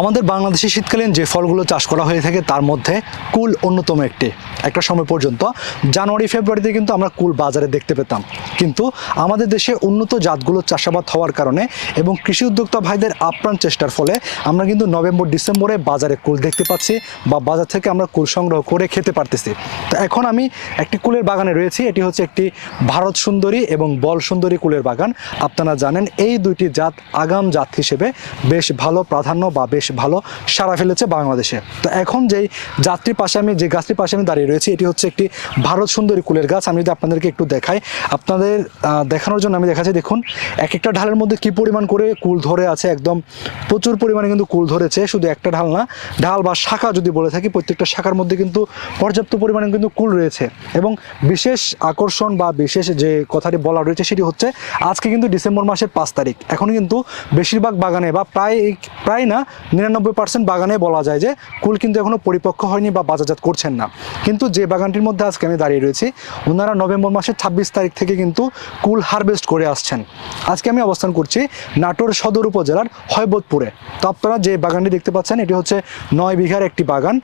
আমাদের বাংলাদেশে শীতকালীন যে ফলগুলো চাষ করা হয়ে থাকে, তার মধ্যে কুল অন্যতম একটি। একটা সময় পর্যন্ত, জানুয়ারি, ফেব্রুয়ারিতে কিন্তু আমরা কুল বাজারে দেখতে পেতাম। কিন্তু আমাদের দেশে উন্নত জাতগুলো চাষাবাদ হওয়ার কারণে এবং কৃষি উদ্যোক্তা ভাইদের আপ্রাণ চেষ্টার ফলে আমরা কিন্তু নভেম্বর, ডিসেম্বরে বাজারে কুল দেখতে পাচ্ছি বা বাজার থেকে আমরা কুল সংগ্রহ করে খেতে পারতেছি। তো এখন আমি একটি কুলের বাগানে রয়েছি। এটি হচ্ছে একটি ভারত সুন্দরী এবং বল সুন্দরী কুলের বাগান। আপনারা জানেন, এই দুইটি জাত আগাম জাত হিসেবে বেশ ভালো প্রাধান্য বা বেশ ভালো সাড়া ফেলেছে বাংলাদেশে। তো এখন যেই জাতটির পাশে আমি, যে গাছটির পাশে আমি দাঁড়িয়ে রয়েছি, এটি হচ্ছে একটি ভারত সুন্দরী কুলের গাছ। আমি যদি আপনাদেরকে একটু দেখাই, আপনাদের দেখানোর জন্য আমি দেখাচ্ছি, দেখুন, এক একটা ঢালের মধ্যে কি পরিমাণ করে কুল ধরে আছে, একদম প্রচুর পরিমাণে কিন্তু কুল ধরেছে, শুধু একটা ঢাল না, ঢাল বা শাখা যদি বলে থাকি, প্রত্যেকটা শাখার মধ্যে কিন্তু পর্যাপ্ত পরিমাণে কিন্তু কুল রয়েছে। এবং বিশেষ আকর্ষণ বা বিশেষ যে কথাটি বলা রয়েছে, সেটি হচ্ছে আজকে কিন্তু ডিসেম্বর মাসের পাঁচ তারিখ। এখন কিন্তু বেশিরভাগ বাগানে বা প্রায় প্রায় না নিরানব্বই পার্সেন্ট বাগানে বলা যায় যে কুল কিন্তু এখনও পরিপক্ক হয়নি বা বাজারজাত করছেন না। কিন্তু যে বাগানটির মধ্যে আজকে আমি দাঁড়িয়ে রয়েছি, ওনারা নভেম্বর মাসের ছাব্বিশ তারিখ থেকে কিন্তু কুল হারভেস্ট করে আসছেন। আজকে আমি অবস্থান করছি নাটোর সদর উপজেলার হয়বতপুরে তো আপনারা যে বাগানটি দেখতে পাচ্ছেন, এটি হচ্ছে নয় বিঘার একটি বাগান।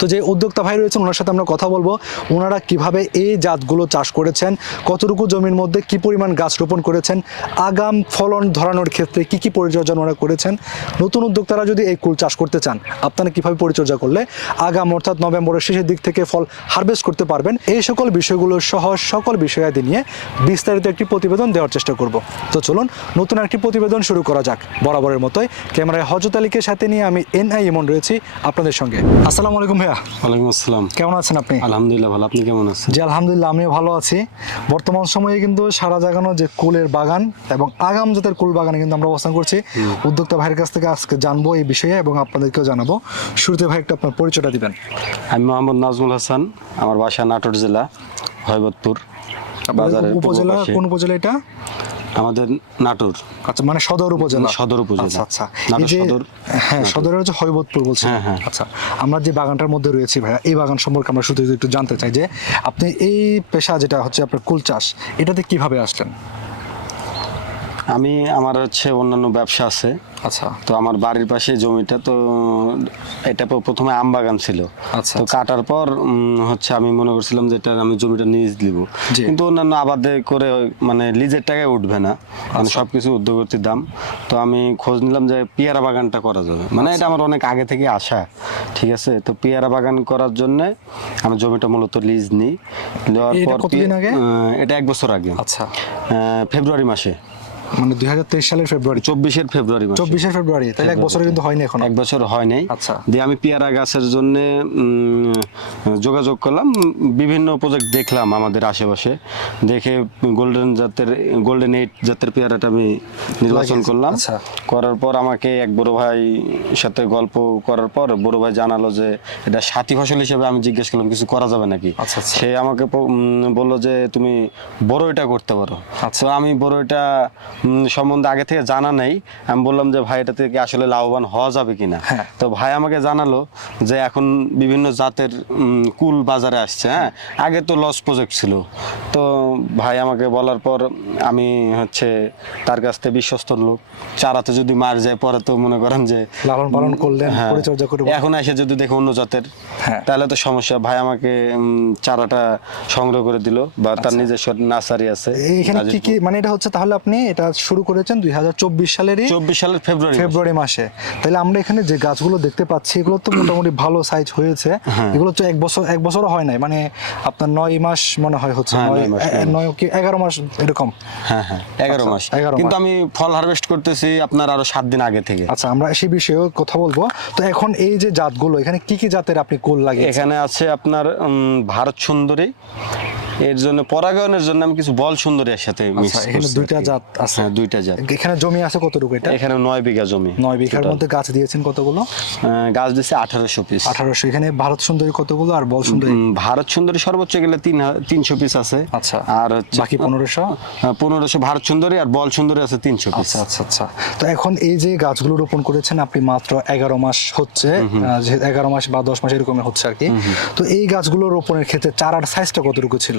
তো যে উদ্যোক্তা ভাই রয়েছেন, ওনার সাথে আমরা কথা বলব। ওনারা কীভাবে এই জাতগুলো চাষ করেছেন, কতটুকু জমির মধ্যে কি পরিমাণ গাছ রোপণ করেছেন, আগাম ফলন ধরানোর ক্ষেত্রে কি কি পরিচর্যা ওনারা করেছেন, নতুন উদ্যোক্তারা যদি এই কুল চাষ করতে চান, আপনারা কীভাবে পরিচর্যা করলে আগাম অর্থাৎ নভেম্বরের শেষের দিক থেকে ফল হারভেস্ট করতে পারবেন, এই সকল বিষয়গুলো সহ সকল বিষয়াদি নিয়ে বিস্তারিত একটি প্রতিবেদন দেওয়ার চেষ্টা করব। তো চলুন, নতুন একটি প্রতিবেদন শুরু করা যাক, বরাবরের মতোই। ক্যামেরায় হজরত আলীকে সাথে নিয়ে আমি এন আই ইমন রয়েছি আপনাদের সঙ্গে। আসসালামু আলাইকুম ভাইয়া? ওয়ালাইকুম আসসালাম। কেমন আছেন আপনি? আলহামদুলিল্লাহ ভালো আপনি কেমন আছেন? জি আলহামদুলিল্লাহ আমিও ভালো আছি। বর্তমান সময়ে কিন্তু সারা জাগানো যে কুলের বাগান এবং আগাম জাতের কুল বাগানে কিন্তু আমরা অবস্থান করছি। উদ্যোক্তা ভাইয়ের কাছ থেকে আজকে জানব এই বিষয়ে এবং আপনাদেরকেও জানাব। শুরুতে ভাই একটু আপনার পরিচয়টা দিবেন। আমি মোহাম্মদ নাজমুল হাসান আমার বাসা নাটোর জেলা হয়বতপুর বাজারের উপজেলা কোন উপজেলা এটা? আমাদের নাটোর। আচ্ছা মানে সদর উপজেলা? সদর উপজেলা। আচ্ছা আচ্ছা। সদর, হ্যাঁ সদরের হচ্ছে হৈবতপুর বলছেন। হ্যাঁ, হ্যাঁ। আচ্ছা আমরা যে বাগানটার মধ্যে রয়েছি ভাইয়া এই বাগান সম্পর্কে আমরা শুধু একটু জানতে চাই যে আপনি এই পেশা যেটা হচ্ছে আপনার কুল চাষ এটাতে কীভাবে আসলেন? আমি আমার হচ্ছে অন্যান্য ব্যবসা আছে। আচ্ছা। তো আমার বাড়ির পাশে জমিটা তো এটা প্রথমে আম বাগান ছিল। আচ্ছা, তো আচ্ছা। কাটার পর হচ্ছে আমি মনে করছিলাম যে এটা আমি জমিটা নিজ দিব। কিন্তু অন্যান্য আবাদে করে মানে লিজের টাকায় উঠবে না। মানে আচ্ছা। সবকিছু উদ্যোগতির দাম। তো আমি খোঁজ নিলাম যে পেয়ারা বাগানটা করা যাবে। মানে আচ্ছা। এটা আমার অনেক আগে থেকে আশা। ঠিক আছে? তো পেয়ারা বাগান করার জন্য আমি জমিটা মূলত লিজ নিই। নেওয়ার এটা পর এটা এক বছর আগে। আচ্ছা। ফেব্রুয়ারি মাসে। মানে দুই হাজার তেইশ সালের ফেব্রুয়ারি। চব্বিশের ফেব্রুয়ারি মাসে। চব্বিশে ফেব্রুয়ারি তাহলে এক বছর কিন্তু হয়নি এখন। এক বছর হয় নাই আচ্ছা। দিয়ে আমি পেয়ারা গাছের জন্য যোগাযোগ করলাম। বিভিন্ন প্রজেক্ট দেখলাম আমাদের আশেপাশে। দেখে গোল্ডেন জাতের গোল্ডেন এইট জাতের পেয়ারাটা আমি নির্বাচন করলাম। আচ্ছা। করার পর আমাকে এক বড় ভাই সাথে গল্প করার পর বড় ভাই জানালো যে এটা সাথী ফসল হিসেবে আমি জিজ্ঞেস করলাম কিছু করা যাবে নাকি? আচ্ছা, আচ্ছা। সে আমাকে বলল যে তুমি বড় এটা করতে পারো। আচ্ছা। আমি বড় এটা সম্বন্ধে আগে থেকে জানা নেই। আমি বললাম যে ভাই এটা থেকে আসলে লাভবান হওয়া যাবে কিনা? হ্যাঁ। তো ভাই আমাকে জানালো যে এখন বিভিন্ন জাতের কুল বাজারে আসছে হ্যাঁ? আগে তো লস প্রজেক্ট ছিল। তো ভাই আমাকে বলার পর আমি হচ্ছে তার কাছ থেকে বিশ্বস্ত লোক। চারাতে যদি মার যায় পরে তো মনে করেন যে লালন পালন করলেন হ্যাঁ, পরিচর্যা করে এখন এসে যদি দেখো অন্য জাতের হ্যাঁ। তাহলে তো সমস্যা। ভাই আমাকে চারাটা সংগ্রহ করে দিল বা তার নিজস্ব নার্সারি আছে এখানে কি কি মানে এটা হচ্ছে তাহলে আপনি এটা শুরু করেছেন দুই হাজার চব্বিশ সালেরই চব্বিশ সালের ফেব্রুয়ারি ফেব্রুয়ারি মাসে। তাহলে আমরা এখানে যে গাছগুলো দেখতে পাচ্ছি এগুলো তো মোটামুটি ভালো সাইজ হয়েছে। হ্যাঁ। এগুলো তো এক বছর এক বছরও হয় নাই। মানে আপনার নয় মাস মনে হয় হচ্ছে। হ্যাঁ, নয় কি এগারো মাস এরকম। হ্যাঁ হ্যাঁ এগারো আচ্ছা, মাস। এগারো কিন্তু আমি ফল হারভেস্ট করতেছি আপনার আরও সাত দিন আগে থেকে। আচ্ছা আমরা সেই বিষয়েও কথা বলব। তো এখন এই যে জাতগুলো এখানে কি কি জাতের আপনি কুল লাগিয়েছেন? এখানে আছে আপনার ভারত সুন্দরী এর জন্য পরাগায়নের জন্য আমি কিছু বল সুন্দরীর সাথে মিক্স আচ্ছা এখানে দুইটা জাত আছে। হ্যাঁ দুইটা জাত। এখানে জমি আছে কতটুকু এটা? এখানে নয় বিঘা জমি নয় বিঘার মধ্যে গাছ দিয়েছেন কতগুলো? গাছ দিচ্ছে আঠারোশো পিস আঠারোশো। এখানে ভারত সুন্দরী কতগুলো আর বল সুন্দরী? ভারত সুন্দরী সর্বোচ্চ গেলে তিন তিনশো পিস আছে। আচ্ছা। আর বাকি পনেরোশো? পনেরোশো ভারত সুন্দরী আর বল সুন্দরী আছে তিনশো পিস আচ্ছা আচ্ছা আচ্ছা। তো এখন এই যে গাছগুলো রোপণ করেছেন আপনি মাত্র এগারো মাস হচ্ছে এগারো মাস বা দশ মাস এরকম হচ্ছে আর কি। তো এই গাছগুলো রোপণের ক্ষেত্রে চারার সাইজটা কতটুকু ছিল?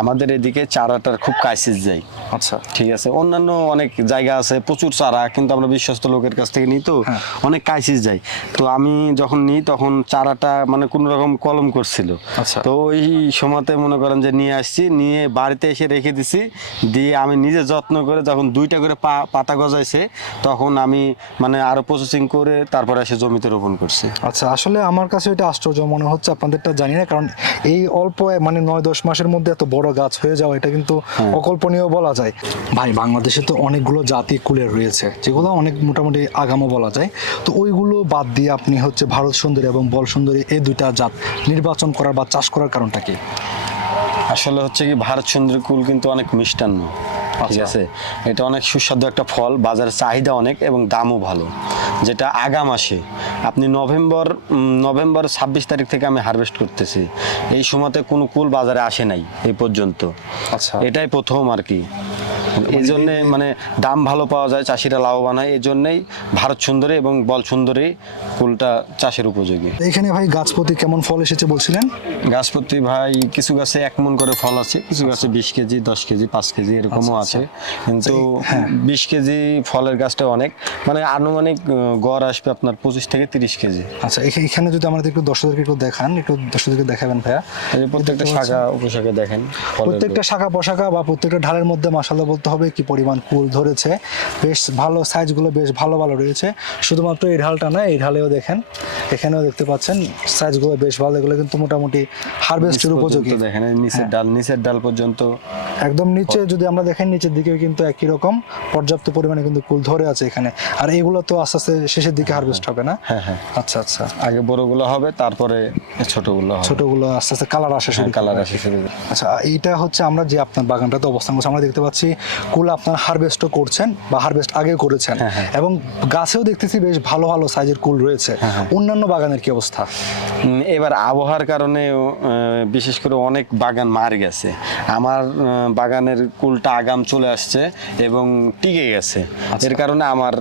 আমাদের এদিকে চারাটার খুব ক্রাইসিস যায়। আচ্ছা। ঠিক আছে? অন্যান্য অনেক জায়গা আছে প্রচুর চারা কিন্তু আমরা বিশ্বস্ত লোকের কাছ থেকে নিই তো হ্যাঁ। অনেক কাইসিস যাই তো আমি যখন নিই তখন চারাটা মানে কোন রকম কলম করছিল। আচ্ছা। তো ওই সময়তে মনে করেন যে নিয়ে আসছি নিয়ে বাড়িতে এসে রেখে দিছি দিয়ে আমি নিজে যত্ন করে যখন দুইটা করে পাতা গজাইছে তখন আমি মানে আরও প্রসেসিং করে তারপরে এসে জমিতে রোপণ করছি। আচ্ছা আসলে আমার কাছে এটা আশ্চর্য মনে হচ্ছে আপনাদেরটা জানি না কারণ এই অল্প মানে নয় দশ মাসের মধ্যে এত বড় গাছ হয়ে যাওয়া এটা কিন্তু অকল্পনীয় বলা যায়। ভাই বাংলাদেশে তো অনেকগুলো জাতি কুলের রয়েছে যেগুলো অনেক মোটামুটি আগামও বলা যায়। তো ওইগুলো বাদ দিয়ে আপনি হচ্ছে ভারত সুন্দরী এবং বল সুন্দরী এই দুইটা জাত নির্বাচন করার বা চাষ করার কারণটা কি? আসলে হচ্ছে কি ভারত সুন্দরী কুল কিন্তু অনেক মিষ্টান্ন ঠিক আচ্ছা। আছে? এটা অনেক সুস্বাদু একটা ফল বাজারে চাহিদা অনেক এবং দামও ভালো। যেটা আগাম আসে আপনি নভেম্বর নভেম্বর ছাব্বিশ তারিখ থেকে আমি হারভেস্ট করতেছি। এই সময়তে কোনো কুল বাজারে আসে নাই এই পর্যন্ত। আচ্ছা। এটাই প্রথম আর কি। এই জন্যে মানে দাম ভালো পাওয়া যায় চাষিরা লাভবান হয় এই জন্যেই ভারত সুন্দরী এবং বল সুন্দরী কুলটা চাষের উপযোগী। এখানে ভাই গাছ প্রতি কেমন ফল এসেছে বলছিলেন? গাছ প্রতি ভাই কিছু গাছে এক মন করে ফল আছে কিছু গাছে বিশ কেজি দশ কেজি পাঁচ কেজি এরকমও আছে। কিন্তু হ্যাঁ। বিশ কেজি ফলের গাছটা অনেক মানে আনুমানিক গড় আসবে আপনার পঁচিশ থেকে তিরিশ কেজি। আচ্ছা এখানে যদি আমাদের একটু দর্শকদেরকে একটু দেখান একটু দর্শকদেরকে দেখাবেন ভাইয়া। প্রত্যেকটা শাখা উপশাখা দেখেন প্রত্যেকটা শাখা পোশাখা বা প্রত্যেকটা ঢালের মধ্যে মাসাল্লাহ বলতে হবে কি পরিমাণ কুল ধরেছে। বেশ ভালো সাইজগুলো বেশ ভালো ভালো রয়েছে। শুধুমাত্র এই ঢালটা না এই ঢালেও দেখেন এখানেও দেখতে পাচ্ছেন সাইজগুলো বেশ ভালো এগুলো কিন্তু মোটামুটি হারভেস্টের উপযোগী। দেখেন নিচের হ্যাঁ। ডাল নিচের ডাল পর্যন্ত। একদম নিচে যদি আমরা দেখেন নিচের দিকেও কিন্তু একই রকম পর্যাপ্ত পরিমাণে কিন্তু কুল ধরে আছে এখানে। আর এগুলো তো আস্তে আস্তে শেষের দিকে হারভেস্ট হবে না? হ্যাঁ হ্যাঁ। আচ্ছা আচ্ছা। আগে বড়গুলো হবে তারপরে ছোটগুলো হবে। ছোটগুলো আস্তে আস্তে কালার আসে শুরু কালার। আসে শুরু আচ্ছা এইটা হচ্ছে আমরা যে আপনার বাগানটাতে অবস্থান করছি আমরা দেখতে পাচ্ছি কুল আপনার হারভেস্টও করছেন বা হারভেস্ট আগে করেছেন। হ্যাঁ, হ্যাঁ। এবং গাছেও দেখতেছি বেশ ভালো ভালো সাইজের কুল রয়েছে। অন্যান্য বাগানের কি অবস্থা? এবার আবহাওয়ার কারণে বিশেষ করে অনেক বাগান মার গেছে। আমার বাগানের কুলটা আগাম চলে আসছে এবং টিকে গেছে। এর কারণে আমার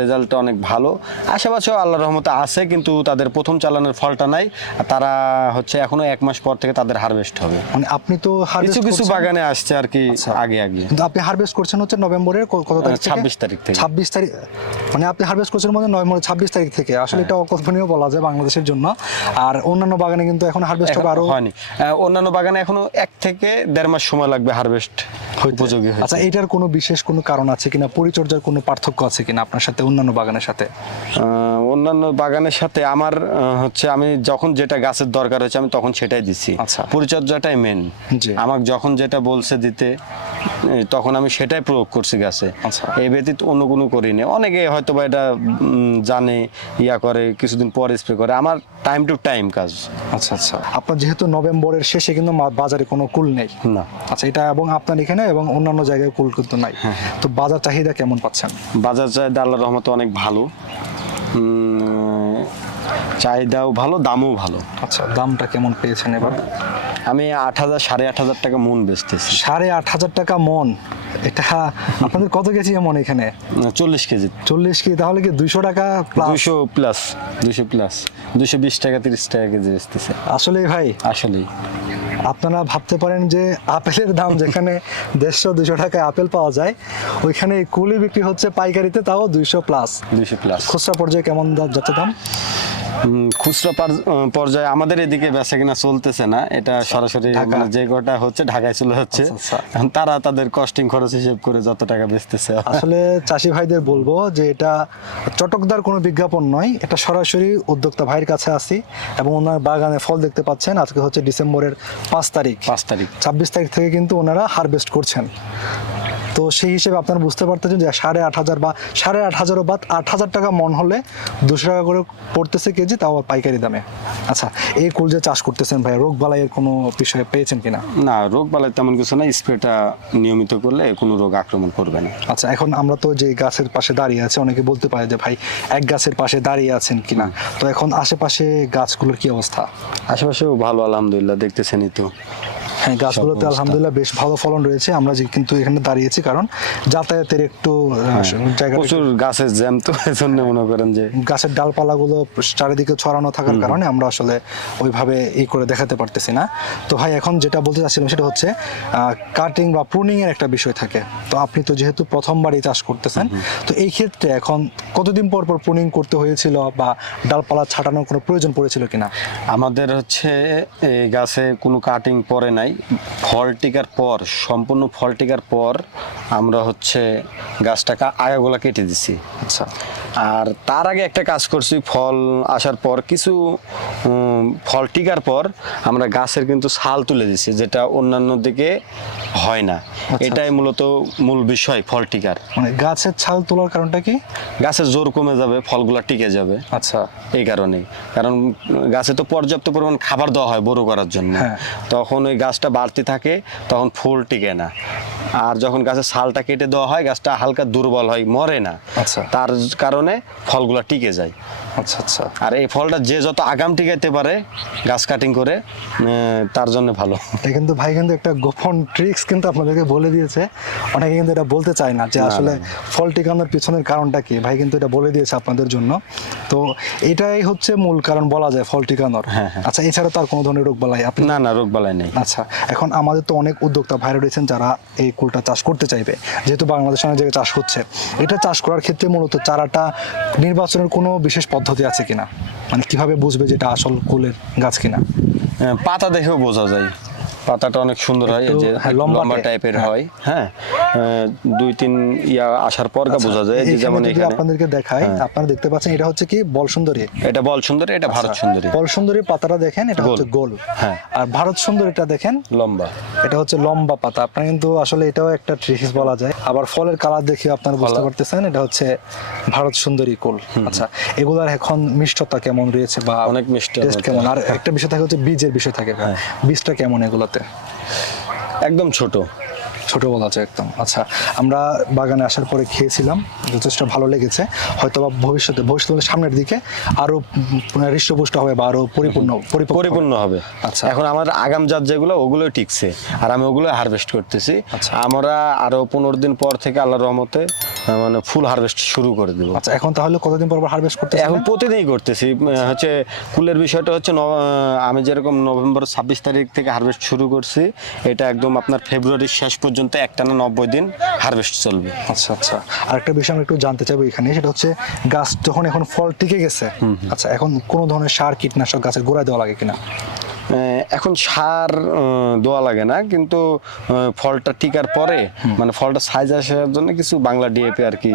রেজাল্টটা অনেক ভালো। আশেপাশেও আল্লাহ রহমতে আছে কিন্তু তাদের প্রথম চালানোর ফলটা নাই। তারা হচ্ছে এখনও এক মাস পর থেকে তাদের হারভেস্ট হবে। মানে আপনি তো কিছু কিছু বাগানে আসছে আর কি আগে আগে। কিন্তু আপনি হারভেস্ট করছেন হচ্ছে নভেম্বরের কত তারিখ ছাব্বিশ তারিখ থেকে। ছাব্বিশ তারিখ মানে আপনি হারভেস্ট করছেন মধ্যে নভেম্বরের ছাব্বিশ তারিখ থেকে। আসলে হ্যাঁ। এটা অকল্পনীয় বলা যায় বাংলাদেশের জন্য। আর অন্যান্য বাগানে কিন্তু এখন হারভেস্ট হবে এখনও আরও হয়নি। অন্যান্য বাগানে এখনও এক থেকে দেড় মাস সময় লাগবে হারভেস্ট উপযোগী আচ্ছা এটার কোনো বিশেষ কোনো কারণ আছে কিনা? পরিচর্যার কোনো পার্থক্য আছে কিনা আপনার সাথে অন্যান্য বাগানের সাথে? অন্যান্য বাগানের সাথে আমার হচ্ছে আমি যখন যেটা গাছের দরকার হয়েছে আমি তখন সেটাই দিচ্ছি আচ্ছা। পরিচর্যাটাই মেন জি। আমাকে যখন যেটা বলছে দিতে তখন আমি সেটাই প্রয়োগ করছি গাছে। আচ্ছা। এই ব্যতীত অন্য কোনো করিনি। অনেকে হয়তো বা এটা জানে ইয়া করে কিছুদিন পর স্প্রে করে। আমার টাইম টু টাইম কাজ। আচ্ছা আচ্ছা। আপনার যেহেতু নভেম্বরের শেষে কিন্তু মা- বাজারে কোনো কুল নেই। না। আচ্ছা এটা এবং আপনার এখানে এবং অন্যান্য জায়গায় কুল কিন্তু নাই। হ্যাঁ, তো বাজার চাহিদা কেমন পাচ্ছেন? বাজার চাহিদা আল্লাহ রহমতে অনেক ভালো। চাহিদাও ভালো দামও ভালো। আচ্ছা দামটা কেমন পেয়েছেন এবার? আমি আট হাজার সাড়ে আট হাজার টাকা মন বেচতেছি। সাড়ে আট হাজার টাকা মন? এটা আপনাদের কত কেজি মন এখানে? চল্লিশ কেজি। চল্লিশ কি তাহলে কি দুইশো টাকা দুশো প্লাস দুশো প্লাস দুশো বিশ টাকা তিরিশ টাকা কেজি বেচতেছে। আসলে ভাই আসলেই আপনারা ভাবতে পারেন যে আপেলের দাম যেখানে দেড়শো দুশো টাকায় আপেল পাওয়া যায় ওইখানে কুলি বিক্রি হচ্ছে পাইকারিতে তাও দুইশো প্লাস দুশো প্লাস খুচরা পর্যায়ে কেমন যাচ্ছে দাম? খুচরা পর্যায়ে আমাদের এদিকে বেচা কিনা চলতেছে না। এটা সরাসরি মানে যে কটা হচ্ছে ঢাকায় চলে হচ্ছে। আচ্ছা, আচ্ছা। তারা তাদের কস্টিং খরচ হিসেব করে যত টাকা বেচতেছে। আসলে চাষি ভাইদের বলব যে এটা চটকদার কোনো বিজ্ঞাপন নয় এটা সরাসরি উদ্যোক্তা ভাইয়ের কাছে আসি এবং ওনার বাগানে ফল দেখতে পাচ্ছেন। আজকে হচ্ছে ডিসেম্বরের পাঁচ তারিখ। পাঁচ তারিখ। ছাব্বিশ তারিখ থেকে কিন্তু ওনারা হারভেস্ট করছেন। তো সেই হিসেবে আপনারা বুঝতে পারতেছেন যে সাড়ে আট হাজার বা সাড়ে আট হাজারও বাদ আট হাজার টাকা মন হলে দুশো টাকা করে পড়তেছে কেজি তাও পাইকারি দামে। আচ্ছা এই কুল যে চাষ করতেছেন ভাই রোগ বালাইয়ের কোনো বিষয়ে পেয়েছেন কিনা? না রোগ বালাই তেমন কিছু না স্প্রেটা নিয়মিত করলে কোনো রোগ আক্রমণ করবে না। আচ্ছা এখন আমরা তো যে গাছের পাশে দাঁড়িয়ে আছে অনেকে বলতে পারে যে ভাই এক গাছের পাশে দাঁড়িয়ে আছেন কিনা? তো এখন আশেপাশে গাছগুলোর কি অবস্থা? আশেপাশেও ভালো আলহামদুলিল্লাহ দেখতেছেনই তো। হ্যাঁ গাছগুলোতে আলহামদুলিল্লাহ বেশ ভালো ফলন রয়েছে আমরা যে কিন্তু এখানে দাঁড়িয়েছি কারণ যাতায়াতের একটু জায়গা প্রচুর গাছের জ্যাম তো এই জন্য মনে করেন যে গাছের ডালপালাগুলো চারিদিকে ছড়ানো থাকার কারণে আমরা আসলে ওইভাবে ই করে দেখাতে পারতেছি না। তো ভাই এখন যেটা বলতে চাচ্ছিলাম সেটা হচ্ছে কাটিং বা প্রুনিং এর একটা বিষয় থাকে। তো আপনি তো যেহেতু প্রথমবারই চাষ করতেছেন তো এই ক্ষেত্রে এখন কতদিন পর পর প্রুনিং করতে হয়েছিল বা ডালপালা ছাটানোর কোনো প্রয়োজন পড়েছিল কিনা? আমাদের হচ্ছে এই গাছে কোনো কাটিং পরে নাই। ফল টিকার পর সম্পূর্ণ ফল টিকার পর আমরা হচ্ছে গাছটাকে আগাগোলা কেটে দিছি। আচ্ছা। আর তার আগে একটা কাজ করছি ফল আসার পর কিছু ফল টিকার পর আমরা গাছের কিন্তু ছাল তুলে দিছি যেটা অন্যান্য দিকে হয় না। এটাই মূলত মূল বিষয় ফল টিকার। মানে গাছের ছাল তোলার কারণটা কি? গাছের জোর কমে যাবে ফলগুলো টিকে যাবে। আচ্ছা। এই কারণেই। কারণ গাছে তো পর্যাপ্ত পরিমাণ খাবার দেওয়া হয় বড় করার জন্য। হ্যাঁ। তখন ওই গাছটা বাড়তি থাকে তখন ফুল টিকে না। আর যখন গাছের সালটা কেটে দেওয়া হয় গাছটা হালকা দুর্বল হয় মরে না। আচ্ছা। তার কারণে ফলগুলো টিকে যায়। আচ্ছা আচ্ছা। আর এই ফলটা যে যত আগাম টিকাইতে পারে গাছ কাটিং করে তার জন্য ভালো। এটা কিন্তু ভাই কিন্তু একটা গোপন ট্রিক্স কিন্তু আপনাদেরকে বলে দিয়েছে। অনেকে কিন্তু এটা বলতে চায় না যে আসলে ফল টিকানোর পিছনের কারণটা কি? ভাই কিন্তু এটা বলে দিয়েছে আপনাদের জন্য। তো এটাই হচ্ছে মূল কারণ বলা যায় ফল টিকানোর। হ্যাঁ, হ্যাঁ। আচ্ছা এছাড়া তার কোনো ধরনের রোগ বালাই আপনি? না না রোগ বালাই নেই। আচ্ছা এখন আমাদের তো অনেক উদ্যোক্তা ভাইরা রয়েছেন যারা এই কুলটা চাষ করতে চাইবে। যেহেতু বাংলাদেশে অনেক জায়গায় চাষ হচ্ছে। এটা চাষ করার ক্ষেত্রে মূলত চারাটা নির্বাচনের কোনো বিশেষ পদ্ধতি আছে কিনা? মানে কীভাবে বুঝবে যেটা আসল কুলের গাছ কিনা? পাতা দেখেও বোঝা যায়। পাতাটা অনেক সুন্দর হয় এই যে হ্যাঁ, লম্বা টাইপের হ্যাঁ। হয়। হ্যাঁ দুই তিন ইয়া আসার পর গা বোঝা যায় যে যেমন এখানে। আপনাদেরকে দেখাই হ্যাঁ। আপনারা দেখতে পাচ্ছেন এটা হচ্ছে কি বল সুন্দরী? এটা বল সুন্দরী এটা ভারত আচ্ছা, সুন্দরী। বল সুন্দরী পাতাটা দেখেন এটা হচ্ছে গোল। হ্যাঁ। আর ভারত সুন্দরীটা দেখেন লম্বা। এটা হচ্ছে লম্বা পাতা। আপনার কিন্তু আসলে এটাও একটা ট্রিক্স বলা যায়। আবার ফলের কালার দেখে আপনারা বুঝতে পারতেছেন এটা হচ্ছে ভারত সুন্দরী কুল। আচ্ছা এগুলার এখন মিষ্টতা কেমন রয়েছে বা অনেক মিষ্টি টেস্ট কেমন? আর একটা বিষয় থাকে হচ্ছে বীজের বিষয় থাকে। বীজটা কেমন এগুলোতে একদম ছোট। ছোট বলা যায় একদম। আচ্ছা আমরা বাগানে আসার পরে খেয়েছিলাম যথেষ্ট ভালো লেগেছে। হয়তো বা ভবিষ্যতে ভবিষ্যতে সামনের দিকে আরও উম, হৃষ্টপুষ্ট হবে বা আরও পরিপূর্ণ পরিপূর্ণ হবে। আচ্ছা। এখন আমার আগাম জাত যেগুলো ওগুলো টিকছে। আর আমি ওগুলো হারভেস্ট করতেছি। আচ্ছা। আমরা আরও পনেরো দিন পর থেকে আল্লাহর রহমতে মানে ফুল হারভেস্ট শুরু করে দেবো। আচ্ছা এখন তাহলে কতদিন পর হারভেস্ট করতে এখন প্রতিদিনই করতেছি। হচ্ছে কুলের বিষয়টা হচ্ছে আমি যেরকম নভেম্বর ছাব্বিশ তারিখ থেকে হারভেস্ট শুরু করছি এটা একদম আপনার ফেব্রুয়ারির শেষ পর্যন্ত একটানা নব্বই দিন হারভেস্ট চলবে। আচ্ছা আচ্ছা। আরেকটা বিষয় আমি একটু জানতে চাইব এখানে সেটা হচ্ছে গাছ যখন এখন ফল টিকে গেছে আচ্ছা এখন কোনো ধরনের সার কীটনাশক গাছের গোড়ায় দেওয়া লাগে কিনা? এখন সার দেওয়া লাগে না কিন্তু ফলটা টিকার পরে মানে ফলটা সাইজ আসার জন্য কিছু বাংলা ডিএপি আর কি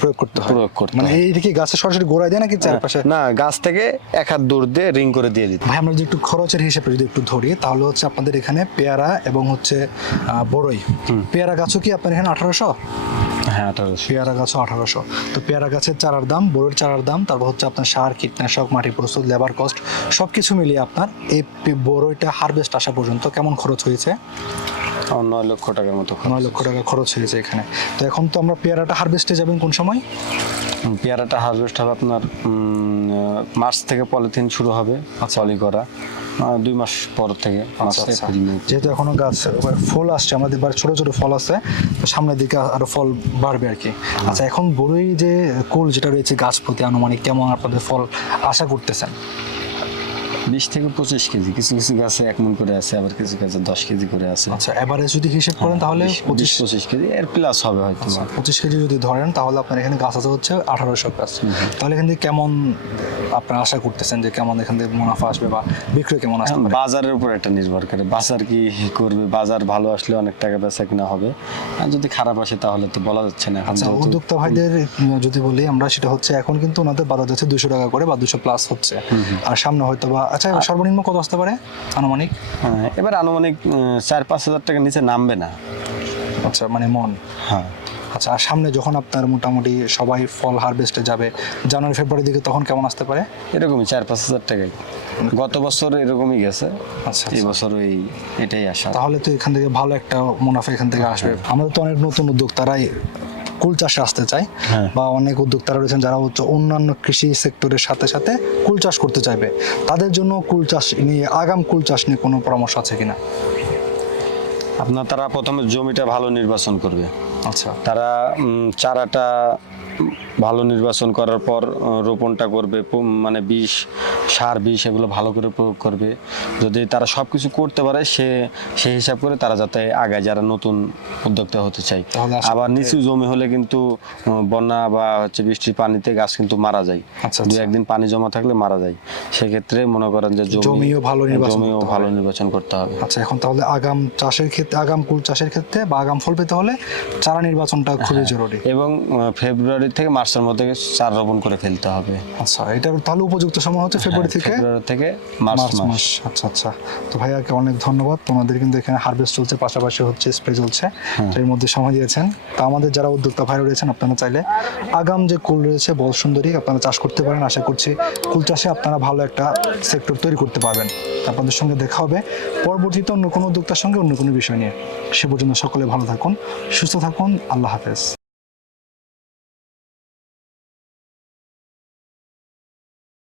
প্রয়োগ করতে প্রয়োগ করতে মানে। এইটা কি গাছের সরাসরি গোড়ায় দেয় নাকি চারপাশে? না গাছ থেকে এক হাত দূর দিয়ে রিং করে দিয়ে দিতে ভাই আমরা যদি একটু খরচের হিসেবে যদি একটু ধরি তাহলে হচ্ছে আপনাদের এখানে পেয়ারা এবং হচ্ছে বড়ই। পেয়ারা গাছও কি আপনার এখানে আঠারোশো? হ্যাঁ আঠারোশো। পেয়ারা গাছও আঠারোশো। তো পেয়ারা গাছের চারার দাম বড়ির চারার দাম তারপর হচ্ছে আপনার সার কীটনাশক মাটি প্রস্তুত লেবার কস্ট সব কিছু মিলিয়ে আপনার এই বড়ইটা হারভেস্ট আসা পর্যন্ত কেমন খরচ হয়েছে? নয় লক্ষ টাকার মতো নয় লক্ষ টাকা খরচ হয়েছে এখানে। তো এখন তো আমরা পেয়ারাটা হারভেস্টে যাবেন কোন সময়? পেয়ারাটা হারভেস্ট হবে আপনার মার্চ থেকে পলিথিন শুরু হবে পলি করা। দুই মাস পর থেকে আচ্ছা আচ্ছা। যেহেতু এখনও গাছ ফুল আসছে আমাদের এবার ছোট ছোট ফল আছে তো সামনের দিকে আরও ফল বাড়বে আর কি। আচ্ছা এখন বড়ই যে কুল যেটা রয়েছে গাছ প্রতি আনুমানিক কেমন আপনাদের ফল আশা করতেছেন? বিশ থেকে পঁচিশ কেজি কিছু কিছু গাছে এক মন করে আছে আবার কিছু গাছে দশ কেজি করে আছে। আচ্ছা এবারে যদি হিসেব করেন তাহলে বিশ- পঁচিশ পঁচিশ কেজি এর প্লাস হবে হয়তো বা। পঁচিশ কেজি যদি ধরেন তাহলে আপনার এখানে গাছ আছে হচ্ছে আঠারোশো গাছ তাহলে এখান থেকে কেমন আপনার আশা করতেছেন যে কেমন এখান থেকে মুনাফা আসবে বা বিক্রয় কেমন আসবে বাজারের উপর একটা নির্ভর করে। বাজার কি করবে? বাজার ভালো আসলে অনেক টাকা বেচা কিনা হবে। আর যদি খারাপ আসে তাহলে তো বলা যাচ্ছে না। আচ্ছা উদ্যোক্তা ভাইদের যদি বলি আমরা সেটা হচ্ছে এখন কিন্তু ওনাদের বাজার যাচ্ছে দুশো টাকা করে বা দুশো প্লাস হচ্ছে। আর সামনে হয়তো বা আচ্ছা সর্বনিম্ন কত আসতে পারে আনুমানিক? হ্যাঁ, এবার আনুমানিক চার পাঁচ হাজার টাকা নিচে নামবে না। আচ্ছা মানে মন। হ্যাঁ। আচ্ছা আর সামনে যখন আপনার মোটামুটি সবাই ফল হারভেস্টে যাবে জানুয়ারি ফেব্রুয়ারি দিকে তখন কেমন আসতে পারে? এরকমই চার পাঁচ হাজার টাকাই গত বছর এরকমই গেছে আচ্ছা, এই আচ্ছা। বছর ওই এটাই আসা তাহলে তো এখান থেকে ভালো একটা মুনাফা এখান থেকে আসবে। আমাদের তো অনেক নতুন উদ্যোক্তারাই কুল চাষে আসতে চায় হ্যাঁ। বা অনেক উদ্যোক্তারা রয়েছেন যারা হচ্ছে অন্যান্য কৃষি সেক্টরের সাথে সাথে কুল চাষ করতে চাইবে। তাদের জন্য কুল চাষ নিয়ে আগাম কুল চাষ নিয়ে কোনো পরামর্শ আছে কিনা? আপনার তারা প্রথমে জমিটা ভালো নির্বাচন করবে। আচ্ছা। তারা চারাটা ভালো নির্বাচন করার পর রোপণটা করবে মানে বিষ সার বিষ এগুলো ভালো করে প্রয়োগ করবে। যদি তারা সব কিছু করতে পারে সে সেই হিসাব করে তারা যাতে আগায় যারা নতুন উদ্যোক্তা হতে চায়। আবার নিচু জমি হলে কিন্তু বন্যা বা হচ্ছে বৃষ্টির পানিতে গাছ কিন্তু মারা যায়। আচ্ছা, দু আচ্ছা। একদিন পানি জমা থাকলে মারা যায়। সেক্ষেত্রে মনে করেন যে জমিও ভালো জমিও ভালো নির্বাচন করতে হবে। আচ্ছা এখন তাহলে আগাম চাষের ক্ষেত্রে আগাম কুল চাষের ক্ষেত্রে বা আগাম ফল পেতে হলে চারা নির্বাচনটা খুবই জরুরি। এবং আহ, ফেব্রুয়ারি থেকে মার্চের মধ্যে চার রোপণ করে ফেলতে হবে। আচ্ছা এটার তাহলে উপযুক্ত সময় হচ্ছে ফেব্রুয়ারি থেকে? ফেব্রুয়ারি থেকে মার্চ মাস। আচ্ছা আচ্ছা। তো ভাইয়াকে অনেক ধন্যবাদ। তোমাদের কিন্তু এখানে হারভেস্ট চলছে পাশাপাশি হচ্ছে স্প্রে চলছে। হ্যাঁ। এর মধ্যে সময় দিয়েছেন। তা আমাদের যারা উদ্যোক্তা ভাই রয়েছেন আপনারা চাইলে আগাম যে কুল রয়েছে বল সুন্দরী আপনারা চাষ করতে পারেন। আশা করছি কুল চাষে আপনারা ভালো একটা সেক্টর তৈরি করতে পারবেন। আপনাদের সঙ্গে দেখা হবে। পরবর্তীতে অন্য কোনো উদ্যোক্তার সঙ্গে অন্য কোনো বিষয় নিয়ে। সে পর্যন্ত সকলে ভালো থাকুন সুস্থ থাকুন। আল্লাহ হাফেজ।